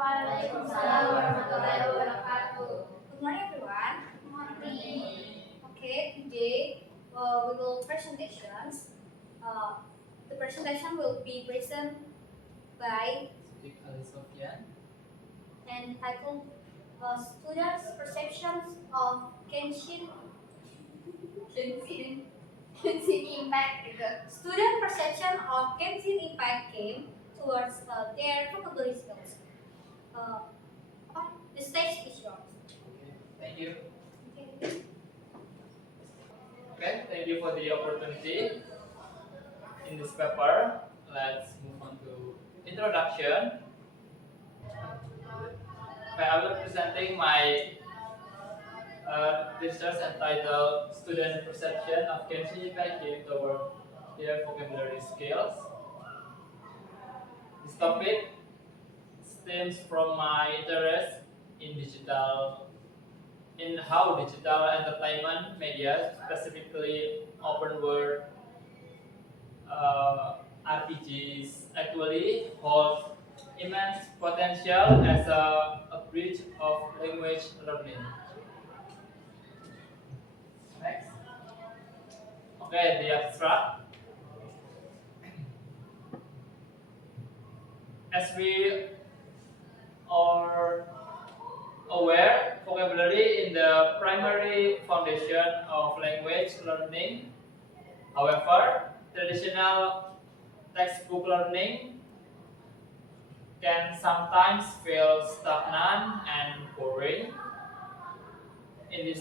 Waalaikumsalam warahmatullahi wabarakatuh. Good morning, everyone. Okay, today we will presentations. The presentation will be present by and titled Students' Perceptions of Kenshin Impact. Student perception of Kenshin Impact came towards their vocabulary skills. The stage is yours. Thank you. Okay. Okay, thank you for the opportunity. In this paper, let's move on to introduction. Okay, I will be presenting my research entitled Student Perception of Kenshin Impact Toward Their Vocabulary Skills. This topic stems from my interest in how digital entertainment media, specifically open world RPGs, actually hold immense potential as a bridge of language learning. Next. Okay, the abstract. As we are aware, vocabulary in the primary foundation of language learning. However, traditional textbook learning can sometimes feel stagnant and boring. In the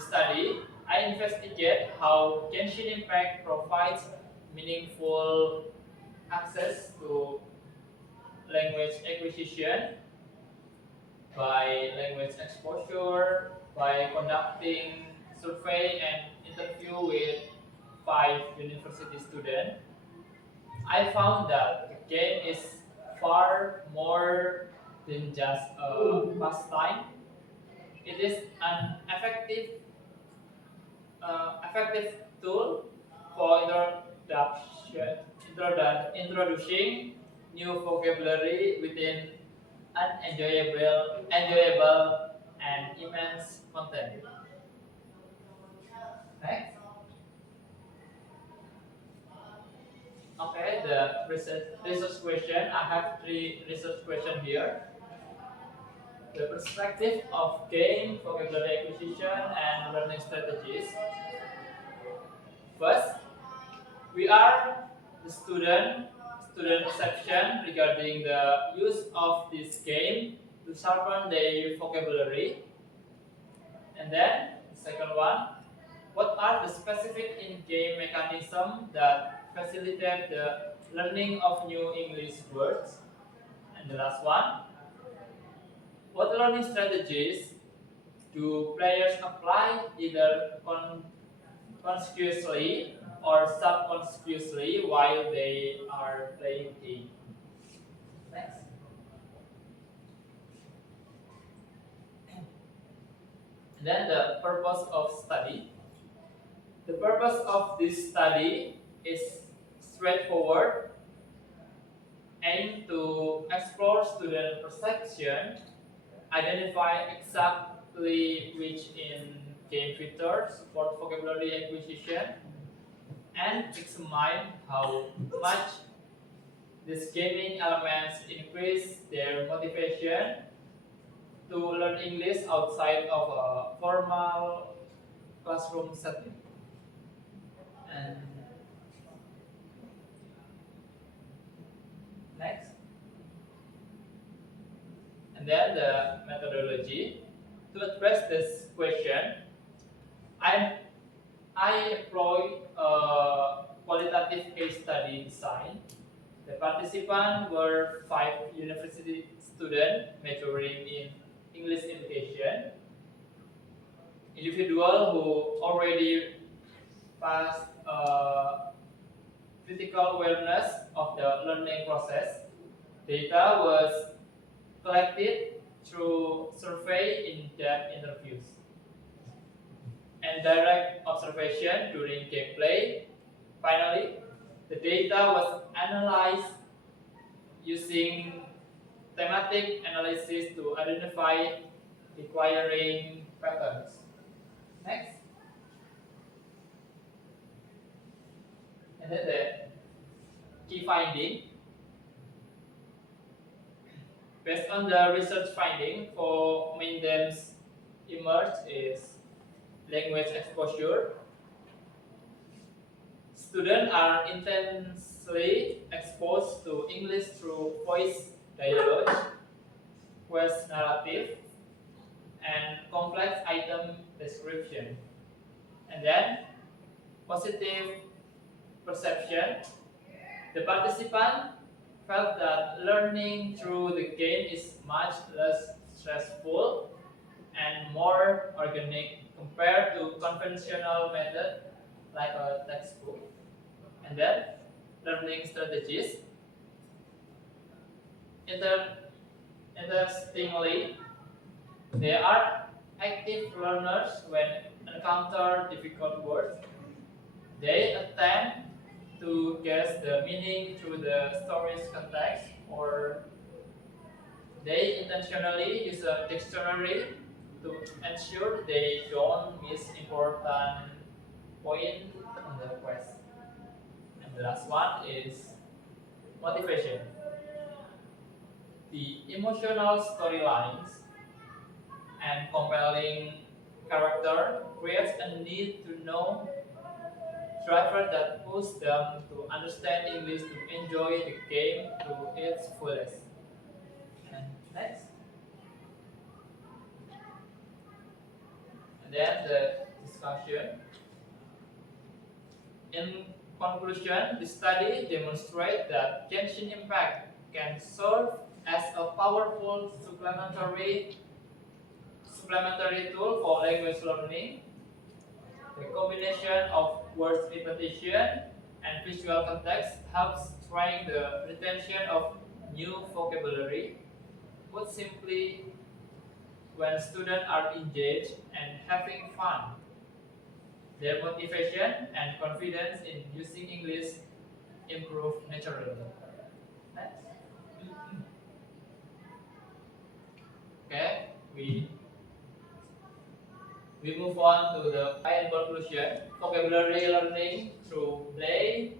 study, I investigate how Genshin Impact provides meaningful access to language acquisition by language exposure, by conducting survey and interview with 5 university students. I found that the game is far more than just a pastime. It is an effective tool for introducing new vocabulary within enjoyable and immense content. Next. Okay, the research question. I have 3 research questions here. The perspective of game vocabulary acquisition and learning strategies. First, we are the student perception regarding the use of this game to sharpen their vocabulary. And then the second one, what are the specific in-game mechanisms that facilitate the learning of new English words? And the last one, what learning strategies do players apply either consciously or subconsciously while they are playing game? Next. And then the purpose of study. The purpose of this study is straightforward, aim to explore student perception, identify exactly which in-game features support vocabulary acquisition, and examine how much these gaming elements increase their motivation to learn English outside of a formal classroom setting. And next. And then the methodology. To address this question, I employ a qualitative case study design. The participants were 5 university students majoring in English education, individual who already passed critical awareness of the learning process. Data was collected through survey in-depth interviews and direct observation during gameplay. Finally, the data was analyzed using thematic analysis to identify requiring patterns. Next. And then the key finding. Based on the research finding for main themes emerged is language exposure. Students are intensely exposed to English through voice dialogue, quest narrative, and complex item description. And then positive perception. The participant felt that learning through the game is much less stressful and more organic compared to conventional method like a textbook. And then learning strategies. Interestingly, they are active learners when encounter difficult words. They attempt to guess the meaning through the story's context, or they intentionally use a dictionary to ensure they don't miss important point in the quest. And the last one is motivation. The emotional storylines and compelling character creates a need to know driver that push them to understand English to enjoy the game to its fullest. And next. And then the discussion. In conclusion, the study demonstrates that Genshin Impact can serve as a powerful supplementary tool for language learning. The combination of word repetition and visual context helps train the retention of new vocabulary. Put simply, when students are engaged and having fun, their motivation and confidence in using English improve naturally. Next. Okay, we move on to the final conclusion. Vocabulary learning through play.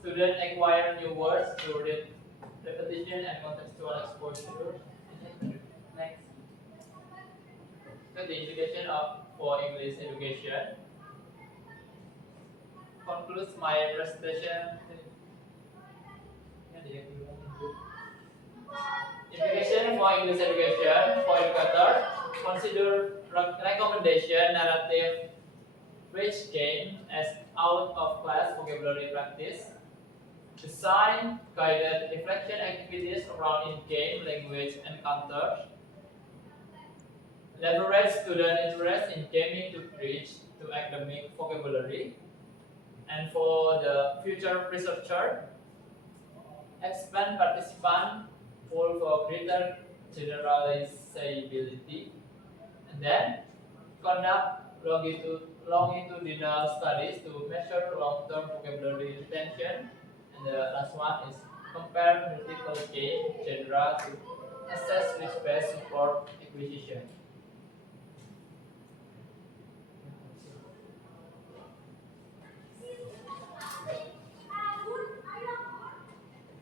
Students acquire new words through repetition and contextual exposure. Next. So the implication of for English education concludes my presentation. Implication for English education for educators. Consider recommendation narrative rich game as out of class vocabulary practice. Design guided reflection activities around in-game language encounters. Leverage student interest in gaming to bridge to academic vocabulary. And for the future researcher, expand participant pool for greater generalizability. And then conduct longitudinal studies to measure long-term vocabulary retention. And the last one is compare multiple game genera to assess risk-based support acquisition.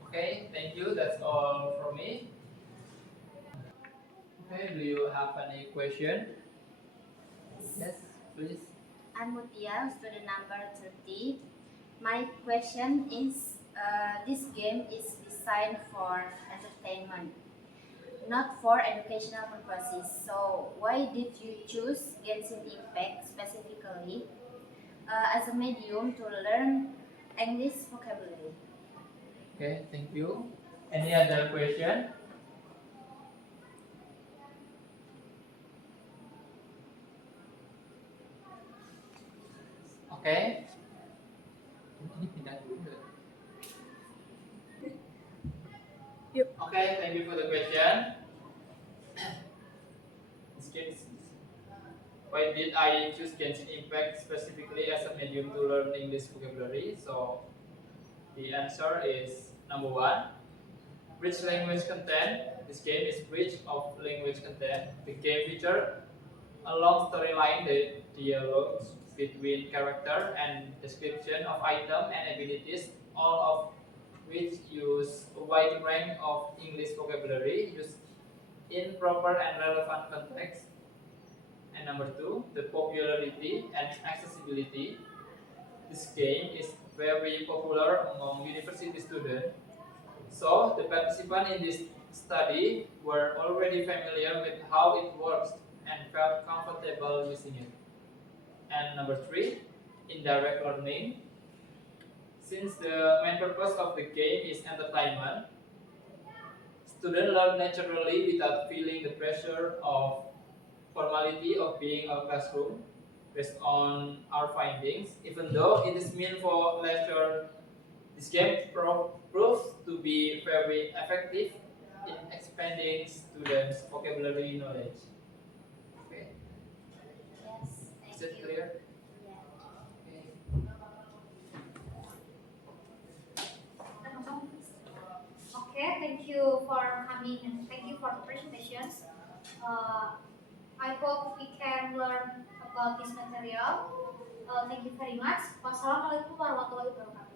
Okay, thank you. That's all from me. Okay, do you have any question? Yes, please. I'm Mutia, student number 30. My question is, this game is designed for entertainment, not for educational purposes. So why did you choose Genshin Impact specifically as a medium to learn English vocabulary? Okay, thank you. Any other question? Okay. Ini pindah dulu. Yep. Okay, thank you for the question. Why did I choose Genshin Impact specifically as a medium to learn English vocabulary? So the answer is number one, Rich language content. This game is rich of language content. The game features a long storyline, the dialogues between character and description of item and abilities, all of which use a wide range of English vocabulary used in proper and relevant context. And number two, the popularity and accessibility. This game is very popular among university students. So the participants in this study were already familiar with how it works and felt comfortable using it. And number three, indirect learning. Since the main purpose of the game is entertainment, students learn naturally without feeling the pressure of formality of being a classroom. Based on our findings, even though it is meant for leisure, this game proves to be very effective in expanding students' vocabulary knowledge. Okay, Yes, is thank it you. clear? Yeah. Okay. Okay, thank you for coming and thank you for the presentations. I hope we can learn about this material. Thank you very much. Wassalamualaikum warahmatullahi wabarakatuh.